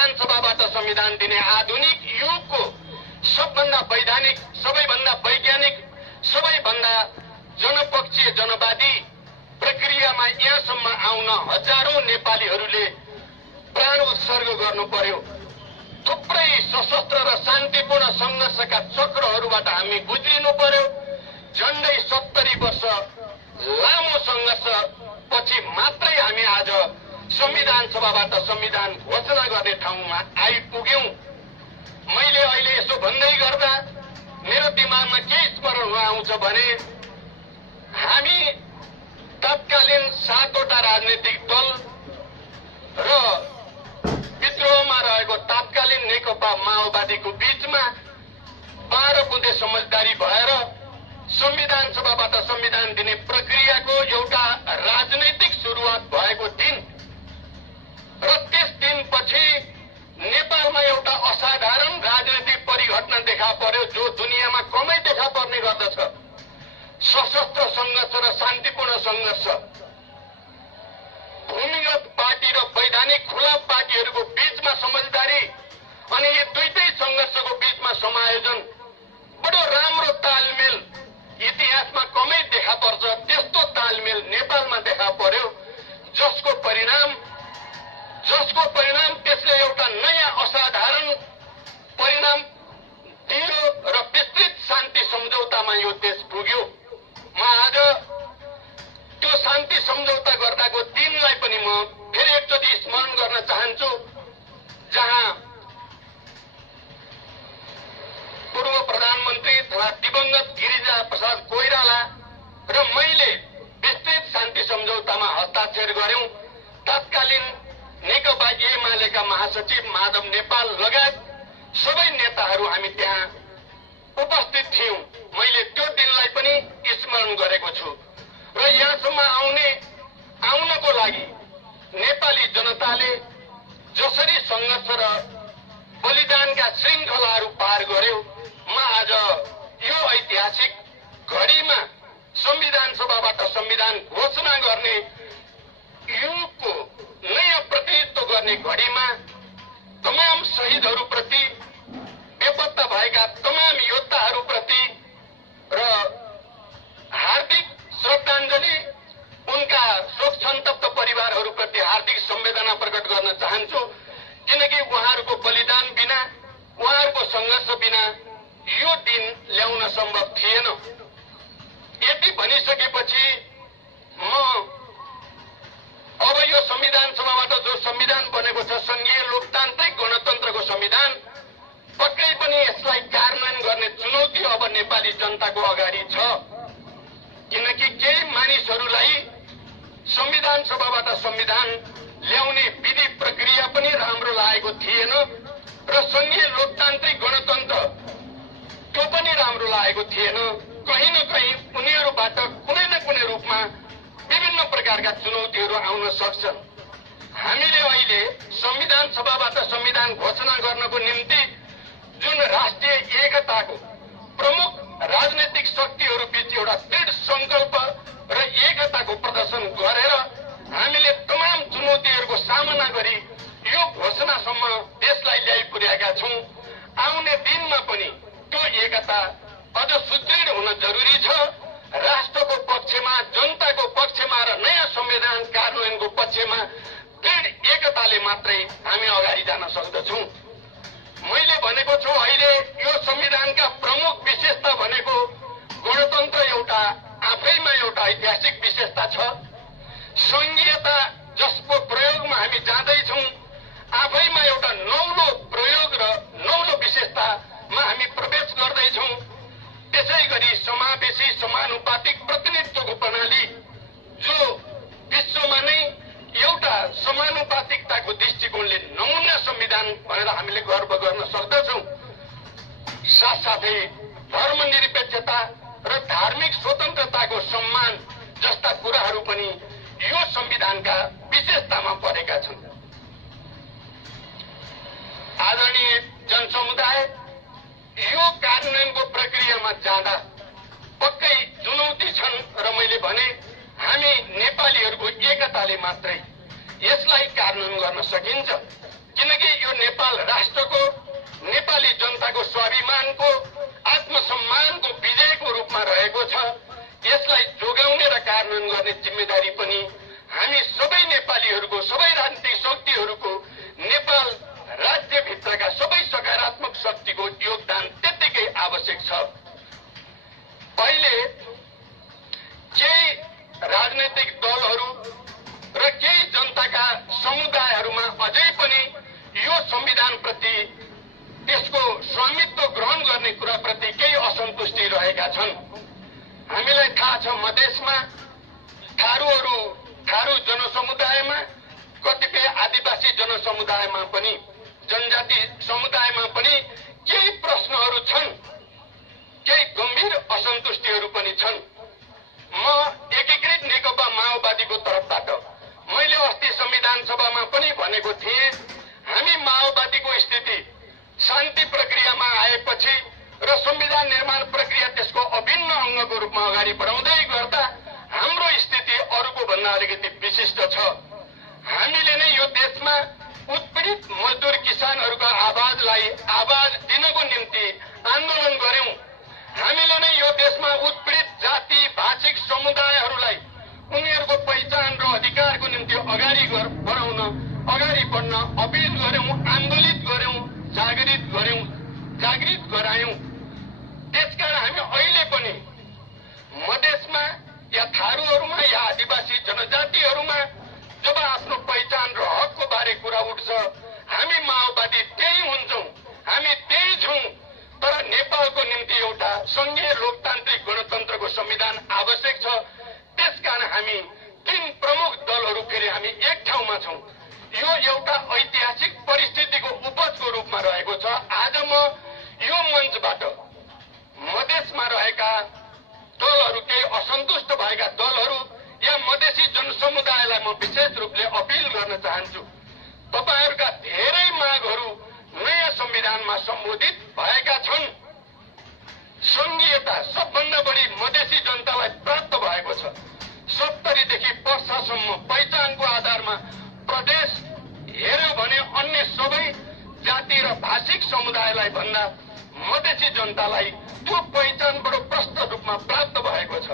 संविधान सभाबाट संविधान दिने आधुनिक युगको सबभन्दा वैधानिक, सबैभन्दा वैज्ञानिक, सबैभन्दा जनपक्षीय जनवादी प्रक्रियामा यहाँसम्म आउन हजारौं नेपालीहरूले प्राण उत्सर्ग गर्नु पर्यो। थुप्रै सशस्त्र र शान्तिपूर्ण संघर्षका चक्रहरूबाट हामी गुज्रिनु पर्यो। झण्डै 70 वर्ष लामो संघर्ष पछि मात्रै हामी आज संविधान सभाबाट संविधान घोषणा गर्ने ठाउँमा आइपुग्यौं। मैले अहिले यसो भन्दै गर्दा मेरो दिमागमा के स्मरण आउँछ भने हामी तत्कालीन 7 वटा राजनीतिक दल र विद्रोहमा रहेको तत्कालीन नेकपा माओवादीको बीचमा 12 बुँदे समझदारी भएर संविधान सभाबाट संविधान दिने प्रक्रियाको एउटा राजनैतिक सुरुवात भएको दिन र त्यस दिनपछि नेपालमा एउटा असाधारण राजनैतिक परिघटना देखा पर्यो जो दुनियाँमा कमै देखा पर्ने गर्दछ। सशस्त्र संघर्ष र शान्तिपूर्ण संघर्ष, भूमिगत पार्टी र वैधानिक खुला पार्टीहरूको बीचमा समझदारी अनि यी दुईटै संघर्षको बीचमा समायोजन, बडो राम्रो तालमेल इतिहासमा कमै देखा पर्छ। त्यस्तो तालमेल नेपालमा देखा पर्यो जसको परिणाम त्यसले एउटा नयाँ असाधारण परिणाम दियो र विस्तृत शान्ति सम्झौतामा यो देश पुग्यो। म आज त्यो शान्ति सम्झौता गर्दाको दिनलाई पनि म फेरि एकचोटि स्मरण गर्न चाहन्छु, जहाँ पूर्व प्रधानमन्त्री तथा दिवंगत गिरिजा प्रसाद कोइराला र मैले विस्तृत शान्ति सम्झौतामा हस्ताक्षर गर्यौं। तत्कालीन नेकपा एमालेका महासचिव माधव नेपाल लगायत सबै नेताहरू हामी त्यहाँ उपस्थित थियौं। मैले त्यो दिनलाई पनि स्मरण गरेको छु र यहाँसम्म आउनको लागि नेपाली जनताले जसरी संघर्ष र बलिदानका श्रृंखलाहरू पार गर्यो, म आज यो ऐतिहासिक घडीमा संविधान सभाबाट संविधान घोषणा गर्ने युगको नयाँ प्रतिनिधित्व गर्ने घडीमा तमाम शहीदहरूप्रति, बेपत्ता भएका तमाम योद्धाहरूप्रति र हार्दिक श्रद्धाञ्जली, उनका शोक सन्तप्त परिवारहरूप्रति हार्दिक संवेदना प्रकट गर्न चाहन्छु। किनकि उहाँहरूको बलिदान बिना, उहाँहरूको संघर्ष बिना यो दिन ल्याउन सम्भव थिएन। यति भनिसकेपछि म अब यो संविधान सभाबाट जो संविधान बनेको छ, संघीय लोकतान्त्रिक गणतन्त्रको संविधान, पक्कै पनि यसलाई कार्यान्वयन गर्ने चुनौती अब नेपाली जनताको अगाडि छ। किनकि केही मानिसहरूलाई संविधान सभाबाट संविधान ल्याउने विधि प्रक्रिया पनि राम्रो लागेको थिएन र संघीय लोकतान्त्रिक गणतन्त्र त्यो पनि राम्रो लागेको थिएन। कहीँ न कहीँ उनीहरूबाट कुनै न कुनै रूपमा विभिन्न प्रकारका चुनौतीहरू आउन सक्छन्। हामीले अहिले संविधान सभाबाट संविधान घोषणा गर्नको निम्ति जुन राष्ट्रिय एकताको प्रमुख राजनैतिक शक्तिहरू बीच एउटा दृढ संकल्प र एकताको प्रदर्शन गरेर हामीले तमाम चुनौतीहरूको सामना गरी यो घोषणासम्म देशलाई ल्याइ पुर्याएका छौं। आउने दिनमा पनि त्यो एकता अझ सुदृढ हुन जरुरी छ। राष्ट्रको पक्षमा, जनताको पक्षमा र नयाँ संविधान कार्यान्वयनको पक्षमा दृढ एकताले मात्रै हामी अगाडि जान सक्दछौं। मैले भनेको छु, अहिले यो संविधानका प्रमुख विशेषता भनेको गणतन्त्र एउटा आफैमा एउटा ऐतिहासिक विशेषता छ। संघीयता जसको प्रयोगमा हामी जाँदैछौं आफैमा एउटा नौलो प्रयोग र नौलो विशेषतामा हामी प्रवेश गर्दैछौं। त्यसै गरी समावेशी समानुपातिक प्रतिनिधित्वको प्रणाली जो विश्वमा नै एउटा समानुपातिकताको दृष्टिकोणले नमुना संविधान भनेर हामीले गर्व गर्न सक्दछौं। साथसाथै धर्मनिरपेक्षता र धार्मिक स्वतन्त्रताको सम्मान जस्ता कुराहरू पनि यो संविधानका विशेषतामा परेका छन्। आदरणीय जनसमुदाय, यो कार्यान्वयनको प्रक्रियामा जाँदा पक्कै चुनौती छन् र मैले भने हामी नेपालीहरूको एकताले मात्रै यसलाई कार्यान्वयन गर्न सकिन्छ। किनकि यो नेपाल राष्ट्रको, नेपाली जनताको स्वाभिमानको, आत्मसम्मानको विजयको रूपमा रहेको छ। यसलाई जोगाउने र कार्यान्वयन गर्ने जिम्मेदारी पनि हामी सबै नेपालीहरूको, सबै राजनीतिक शक्तिहरूको, नेपाल राज्यभित्रका सबै सकारात्मक शक्तिको योगदान त्यत्तिकै आवश्यक छ। पहिले केही राजनैतिक दलहरू र केही जनताका समुदायहरूमा अझै पनि यो संविधानप्रति, त्यसको स्वामित्व ग्रहण गर्ने कुराप्रति केही असन्तुष्टि रहेका छन्। हामीलाई थाहा छ मधेसमा थारू जनसमुदायमा, कतिपय आदिवासी जनसमुदायमा पनि, जनजाति समुदायमा पनि केही प्रश्नहरू छन्, केही गम्भीर असन्तुष्टिहरू पनि छन्। म एकीकृत नेकपा माओवादीको तर्फबाट मैले अस्ति संविधान सभामा पनि भनेको थिएँ, हामी माओवादीको स्थिति शान्ति प्रक्रियामा आएपछि र संविधान निर्माण प्रक्रिया त्यसको अभिन्न अङ्गको रूपमा अगाडि बढाउँदै गर्दा हाम्रो स्थिति अरूको भन्दा अलिकति विशिष्ट छ। हामीले नै यो देशमा उत्पीडित मजदुर किसानहरूको आवाजलाई आवाज दिनको निम्ति आन्दोलन गर्यौं। हामीले नै यो देशमा उत्पीडित जाति भाषिक समुदायहरूलाई उनीहरूको पहिचान र अधिकारको निम्ति अगाडि बढ्न अपिल गर्यौं, आन्दोलित गर्यौं, जागृत गरायौं। त्यसकारण हामी अहिले पनि मधेसमा या थारूहरूमा या आदिवासी जनजातिहरूमा जब आफ्नो पहिचान र हकको बारे कुरा उठ्छ, हामी माओवादी त्यही हुन्छौं, हामी त्यही छौं। तर नेपालको निम्ति एउटा संघीय लोकतान्त्रिक गणतन्त्रको संविधान आवश्यक छ। त्यसकारण हामी तीन प्रमुख दलहरू फेरि हामी एक ठाउँमा छौं। यो एउटा ऐतिहासिक परिस्थितिको उपजको रूपमा रहेको छ। आज म यो मञ्चबाट मधेसमा रहेका दलहरू, केही असन्तुष्ट भएका दलहरू या मधेसी जनसमुदायलाई म विशेष रूपले अपिल गर्न चाहन्छु। तपाईहरूका धेरै मागहरू नयाँ संविधानमा सम्बोधित भएका छन्। संघीयता सबभन्दा बढी मधेसी जनतालाई प्राप्त भएको छ। 70 देखि वर्षसम्म पहिचानको आधारमा प्रदेश हेर्यो भने अन्य सबै जाति र भाषिक समुदायलाई भन्दा मधेसी जनतालाई त्यो पहिचानबाट प्रष्ट रूपमा प्राप्त भएको छ।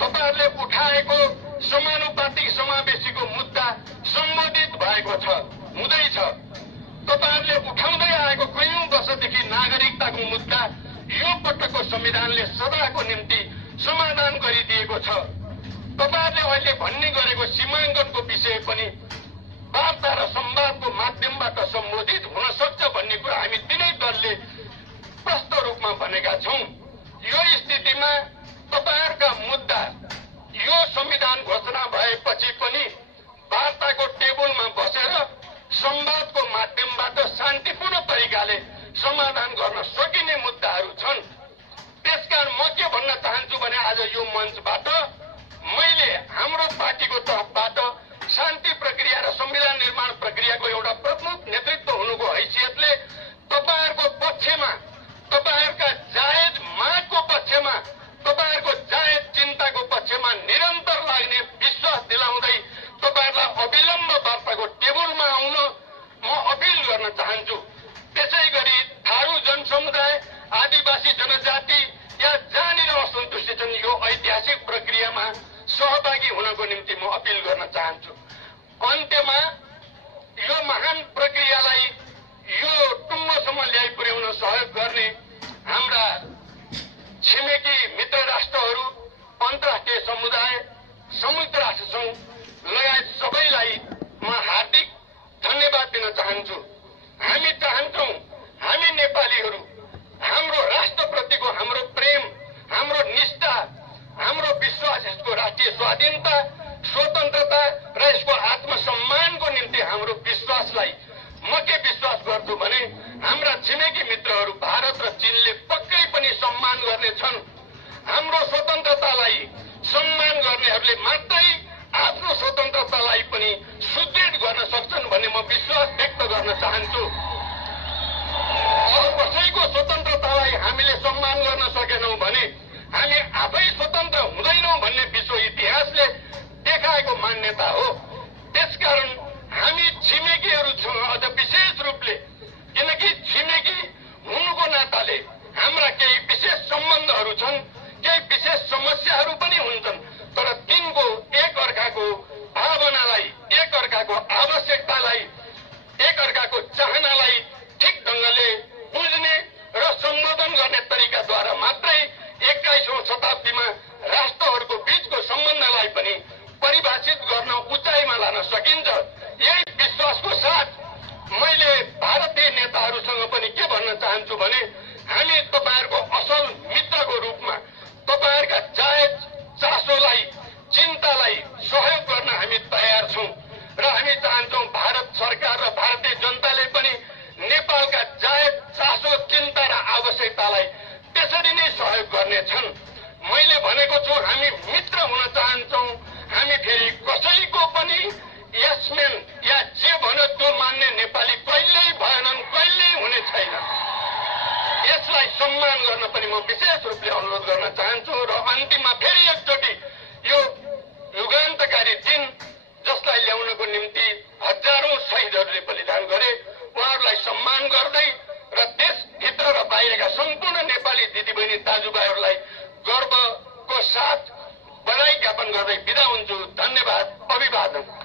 तपाईहरूले उठाएको समानुपातिक समावेशीको मुद्दा सम्बोधित भएको छ, हुँदैछ। तपाईहरूले उठाउँदै आएको कैयौं वर्षदेखि नागरिकताको मुद्दा यो पटकको संविधानले सदाको निम्ति समाधान गरिदिएको छ। तपाईहरूले अहिले भन्ने गरेको सीमाङ्कनको विषय पनि वार्ता र संवादको माध्यमबाट सम्बोधित हुन सक्छ भन्ने कुरा हामी तीनै दलले प्रष्ट रूपमा भनेका छौं। यो स्थितिमा तपाईहरूका मुद्दा यो संविधान घोषणा भएपछि पनि वार्ताको टेबलमा बसेर संवादको माध्यमबाट शान्तिपूर्ण तरिकाले समाधान गर्न सकिने मुद्दाहरू छन्। त्यसकारण म के भन्न चाहन्छु भने आज यो मञ्चबाट मैले हाम्रो पार्टीको तर्फबाट शान्ति प्रक्रिया र संविधान निर्माण प्रक्रियाको एउटा प्रमुख नेतृत्व हुनुको हैसियतले तपाईहरूको पक्षमा, तपाईहरूका जायज मागको पक्षमा, तपाईहरूको जायज चिन्ताको पक्षमा निरन्तर लाग्ने विश्वास दिलाउँदै तपाईहरूलाई अविलम्ब वार्ताको टेबलमा आउन म अपिल गर्न चाहन्छु। त्यसै गरी थारू जनसमुदाय, आदिवासी जनजाति या जहाँनिर असन्तुष्टि छन्, यो ऐतिहासिक प्रक्रियामा सहभागी हुनको निम्ति म अपिल गर्न चाहन्छु। अन्त्यमा यो महान प्रक्रियालाई यो टुङ्गोसम्म ल्याइ पुर्याउन सहयोग गर्ने हाम्रा छिमेकी मित्र राष्ट्रहरू, अन्तर्राष्ट्रिय समुदाय, संयुक्त राष्ट्र संघ लगायत सबैलाई म हार्दिक धन्यवाद दिन चाहन्छु। हामी चाहन्छौं हामी नेपालीहरू हाम्रो राष्ट्रप्रतिको हाम्रो प्रेम, हाम्रो निष्ठा, हाम्रो विश्वास, यसको राष्ट्रिय स्वाधीनता, स्वतन्त्रता र यसको आत्मसम्मानको निम्ति हाम्रो विश्वासलाई म के विश्वास गर्छु भने हाम्रा छिमेकी मित्रहरू भारत र चीनले पक्कै पनि सम्मान गर्नेछन्। हाम्रो स्वतन्त्रतालाई सम्मान गर्नेहरूले मात्रै आफ्नो स्वतन्त्रतालाई पनि सुदृढ गर्न सक्छन् भन्ने म विश्वास व्यक्त गर्न चाहन्छु। कसैको स्वतन्त्रतालाई हामीले सम्मान गर्न सकेनौं भने हामी आफै स्वतन्त्र हुँदैनौं भन्ने विश्व इतिहासले मान्यता हो। त्यसकारण हामी छिमेकीहरू छौं, अझ विशेष रूपले चाहन्छौँ भारत सरकार र भारतीय जनताले पनि नेपालका जायज चासो चिन्ता र आवश्यकतालाई त्यसरी नै सहयोग गर्नेछन्। मैले भनेको छु हामी मित्र हुन चाहन्छौँ। हामी फेरि कसैको पनि यसमेन या जे भन्यो त्यो मान्ने नेपाली कहिल्यै भएनन्, कहिल्यै हुने छैन। यसलाई सम्मान गर्न पनि म विशेष रूपले अनुरोध गर्न चाहन्छु। र अन्तिममा फेरि एकचोटि यो युगान्तकारी दिन जसलाई ल्याउनको निम्ति हजारौं शहीदहरूले बलिदान गरे उहाँहरूलाई सम्मान गर्दै र देशभित्र र बाहिरका सम्पूर्ण नेपाली दिदीबहिनी दाजुभाइहरूलाई गर्वको साथ बधाई ज्ञापन गर्दै बिदा हुन्छु। धन्यवाद। अभिवादन।